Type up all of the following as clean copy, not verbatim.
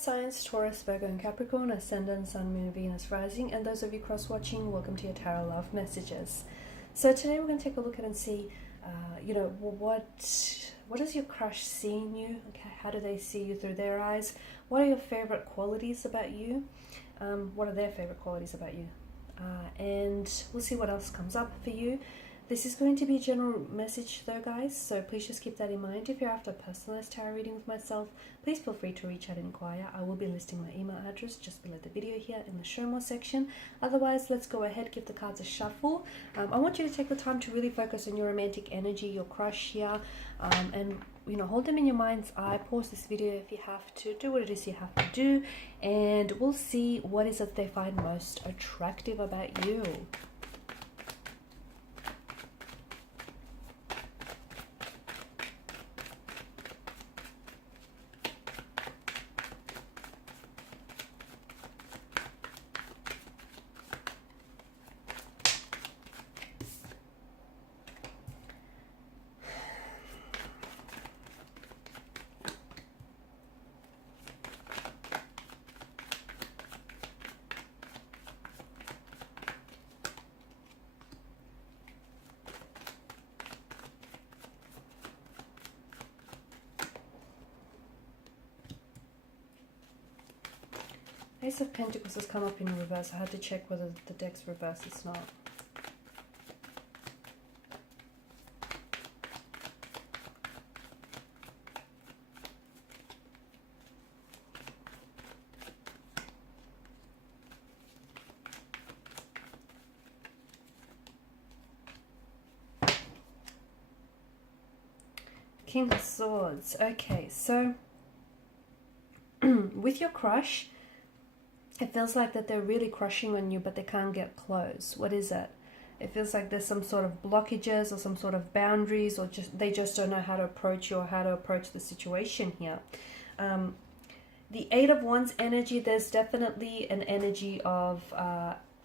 earth signs, Taurus, Virgo and Capricorn, ascendant, sun, moon, Venus, rising, and those of you cross-watching, welcome to your tarot love messages. So today we're going to take a look at and see, what does your crush see in you? Okay, how do they see you through their eyes? What are your favorite qualities about you? What are their favorite qualities about you? And we'll see what else comes up for you. This is going to be a general message though, guys, so please just keep that in mind. If you're after a personalized tarot reading with myself, please feel free to reach out and inquire. I will be listing my email address just below the video here in the show more section. Otherwise, let's go ahead, give the cards a shuffle. I want you to take the time to really focus on your romantic energy, your crush here, and hold them in your mind's eye. Pause this video if you have to, do what it is you have to do, and we'll see what is it they find most attractive about you. Ace of Pentacles has come up in reverse. I had to check whether the deck's reversed. It's not. King of Swords. Okay, so with your crush, it feels like that they're really crushing on you, but they can't get close. What is it? It feels like there's some sort of blockages or some sort of boundaries, or they just don't know how to approach you or how to approach the situation here. The Eight of Wands energy, there's definitely an energy of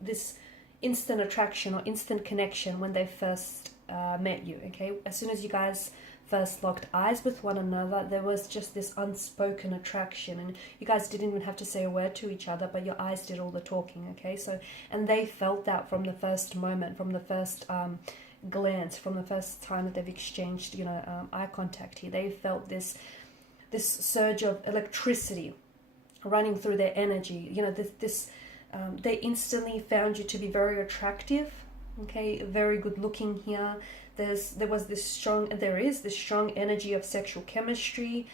this instant attraction or instant connection when they first met you, okay? As soon as you guys first locked eyes with one another, there was just this unspoken attraction, and you guys didn't even have to say a word to each other, but your eyes did all the talking, okay? So, and they felt that from the first moment, from the first glance, from the first time that they've exchanged, eye contact here. They felt this surge of electricity running through their energy. They instantly found you to be very attractive, okay, very good looking here. There is this strong energy of sexual chemistry,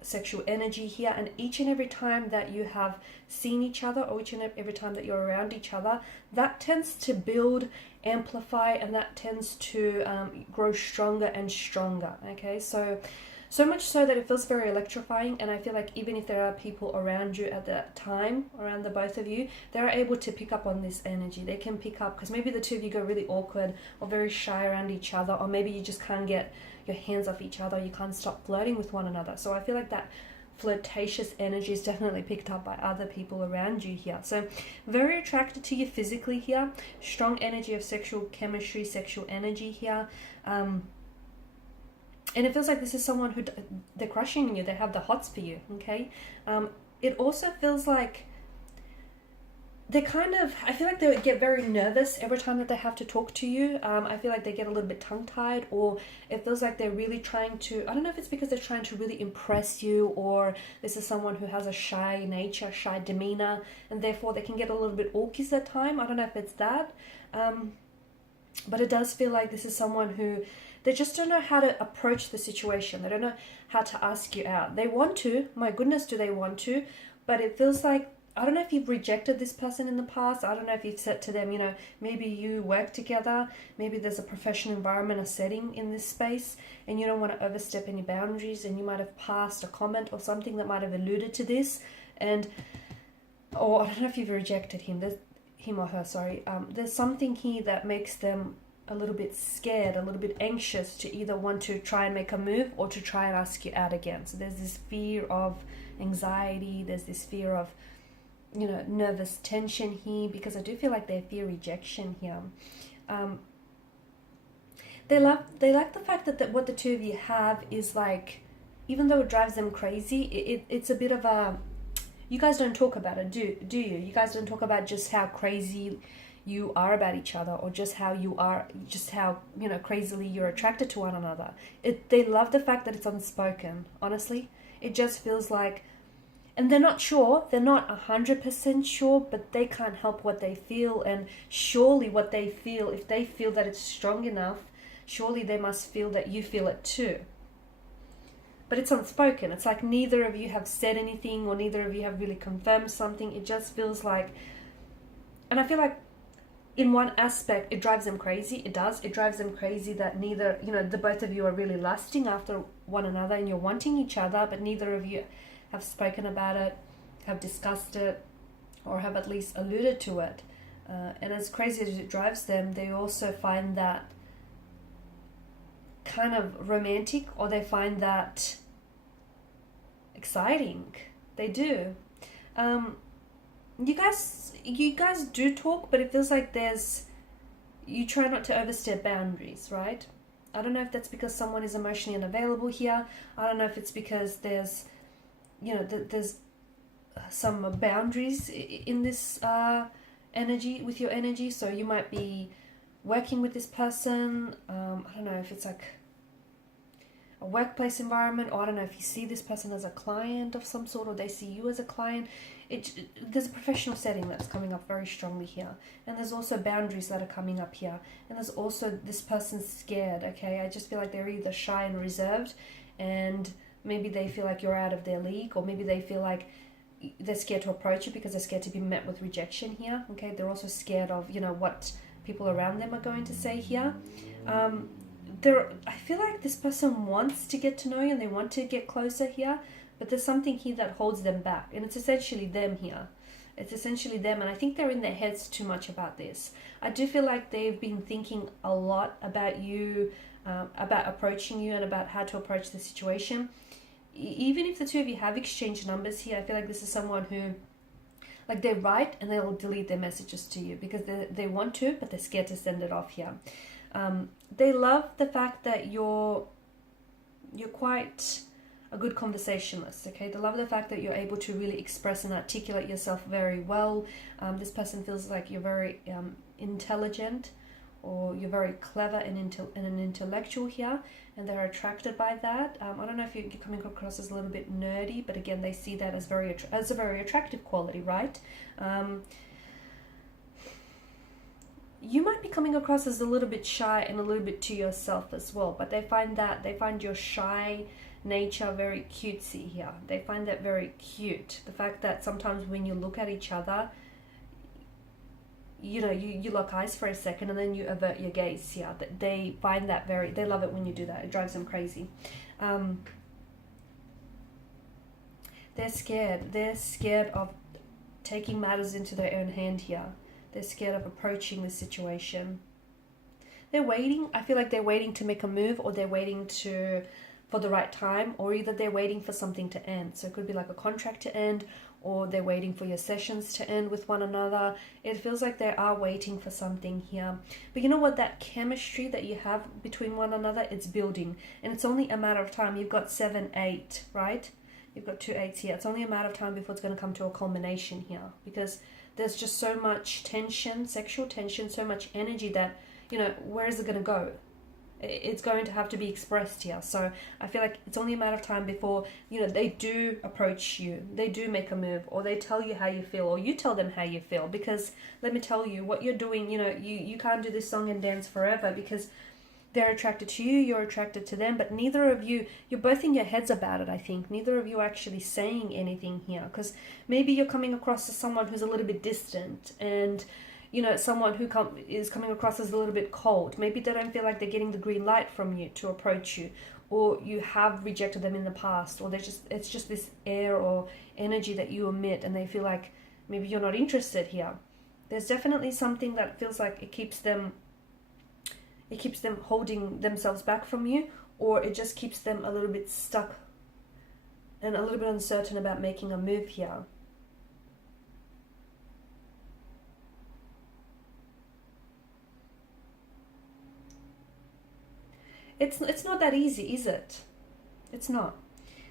sexual energy here, and each and every time that you have seen each other, or each and every time that you're around each other, that tends to build, amplify, and that tends to grow stronger and stronger, okay? So much so that it feels very electrifying, and I feel like even if there are people around you at that time, around the both of you, they're able to pick up on this energy. They can pick up, because maybe the two of you go really awkward or very shy around each other, or maybe you just can't get your hands off each other, you can't stop flirting with one another. So I feel like that flirtatious energy is definitely picked up by other people around you here. So very attracted to you physically here, strong energy of sexual chemistry, sexual energy here. And it feels like this is someone who they're crushing on you. They have the hots for you, okay? It also feels like I feel like they get very nervous every time that they have to talk to you. I feel like they get a little bit tongue-tied, or it feels like they're really trying to, I don't know if it's because they're trying to really impress you, or this is someone who has a shy nature, shy demeanor, and therefore they can get a little bit awkward at time. I don't know if it's that. But it does feel like this is someone who, they just don't know how to approach the situation. They don't know how to ask you out. They want to, my goodness, do they want to? But it feels like, I don't know if you've rejected this person in the past. I don't know if you've said to them, maybe you work together. Maybe there's a professional environment, a setting in this space, and you don't want to overstep any boundaries, and you might have passed a comment or something that might have alluded to this. Or I don't know if you've rejected him. Him or her, sorry. There's something here that makes them a little bit scared, a little bit anxious to either want to try and make a move or to try and ask you out again. So there's this fear of anxiety, there's this fear of, nervous tension here, because I do feel like they fear rejection here. They like the fact that what the two of you have is like, even though it drives them crazy, it's a bit of a you guys don't talk about it, do you? You guys don't talk about just how crazy you are about each other, or just how you are, just how, you know, crazily you're attracted to one another. They love the fact that it's unspoken, honestly. It just feels like, and they're not sure, they're not 100% sure, but they can't help what they feel. And surely what they feel, if they feel that it's strong enough, surely they must feel that you feel it too. But it's unspoken. It's like neither of you have said anything, or neither of you have really confirmed something. It just feels like, and I feel like in one aspect it drives them crazy. It does. It drives them crazy that neither, you know, the both of you are really lusting after one another and you're wanting each other, but neither of you have spoken about it, have discussed it, or have at least alluded to it. And as crazy as it drives them, they also find that kind of romantic, or they find that exciting. They do. You guys do talk, but it feels like you try not to overstep boundaries, right? I don't know if that's because someone is emotionally unavailable here. I don't know if it's because there's, you know, there's some boundaries in this energy, with your energy. So you might be working with this person. I don't know if it's like a workplace environment, or I don't know if you see this person as a client of some sort, or they see you as a client. There's a professional setting that's coming up very strongly here, and there's also boundaries that are coming up here, and there's also this person's scared. Okay, I just feel like they're either shy and reserved, and maybe they feel like you're out of their league, or maybe they feel like they're scared to approach you because they're scared to be met with rejection here. Okay, they're also scared of, you know, what people around them are going to say here. I feel like this person wants to get to know you and they want to get closer here, but there's something here that holds them back, and it's essentially them here. It's essentially them, and I think they're in their heads too much about this. I do feel like they've been thinking a lot about you, about approaching you, and about how to approach the situation. Even if the two of you have exchanged numbers here, I feel like this is someone who, like, they write and they'll delete their messages to you because they want to, but they're scared to send it off here. They love the fact that you're quite a good conversationalist, okay? They love the fact that you're able to really express and articulate yourself very well. This person feels like you're very intelligent, or you're very clever and an intellectual here, and they're attracted by that. I don't know if you're coming across as a little bit nerdy, but again, they see that as a very attractive quality, right? You might be coming across as a little bit shy and a little bit to yourself as well, but they find your shy nature very cutesy here. They find that very cute. The fact that sometimes when you look at each other, you know, you lock eyes for a second and then you avert your gaze here. They find that they love it when you do that. It drives them crazy. They're scared. They're scared of taking matters into their own hand here. They're scared of approaching the situation. They're waiting. I feel like they're waiting to make a move, or they're waiting for the right time, or either they're waiting for something to end. So it could be like a contract to end, or they're waiting for your sessions to end with one another. It feels like they are waiting for something here. But you know what? That chemistry that you have between one another, it's building. And it's only a matter of time. You've got 7, 8, right? You've got 2 8s here. It's only a matter of time before it's going to come to a culmination here, because there's just so much tension, sexual tension, so much energy that, you know, where is it going to go? It's going to have to be expressed here. So I feel like it's only a matter of time before, you know, they do approach you, they do make a move, or they tell you how you feel, or you tell them how you feel. Because let me tell you, what you're doing, you know, you can't do this song and dance forever, because they're attracted to you, you're attracted to them, but neither of you, you're both in your heads about it, I think. Neither of you are actually saying anything here, because maybe you're coming across as someone who's a little bit distant, and, you know, someone who is coming across as a little bit cold. Maybe they don't feel like they're getting the green light from you to approach you, or you have rejected them in the past, or it's just this air or energy that you emit, and they feel like maybe you're not interested here. There's definitely something that feels like it keeps them holding themselves back from you, or it just keeps them a little bit stuck and a little bit uncertain about making a move here. It's not that easy, is it? It's not.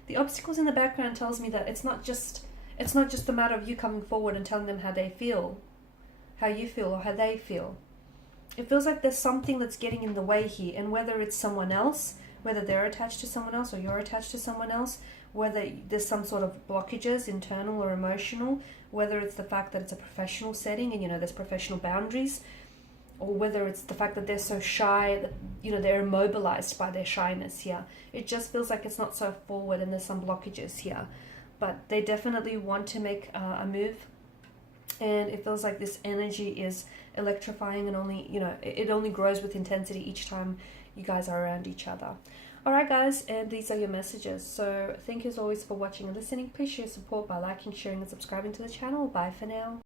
The obstacles in the background tells me that it's not just It's not just a matter of you coming forward and telling them how they feel, how you feel, or how they feel. It feels like there's something that's getting in the way here, and whether it's someone else, whether they're attached to someone else or you're attached to someone else, whether there's some sort of blockages, internal or emotional, whether it's the fact that it's a professional setting and, you know, there's professional boundaries, or whether it's the fact that they're so shy that, you know, they're immobilized by their shyness here. It just feels like it's not so forward and there's some blockages here. But they definitely want to make a move. And it feels like this energy is electrifying and only, you know, it only grows with intensity each time you guys are around each other. Alright guys, and these are your messages. So thank you as always for watching and listening. Please show your support by liking, sharing and subscribing to the channel. Bye for now.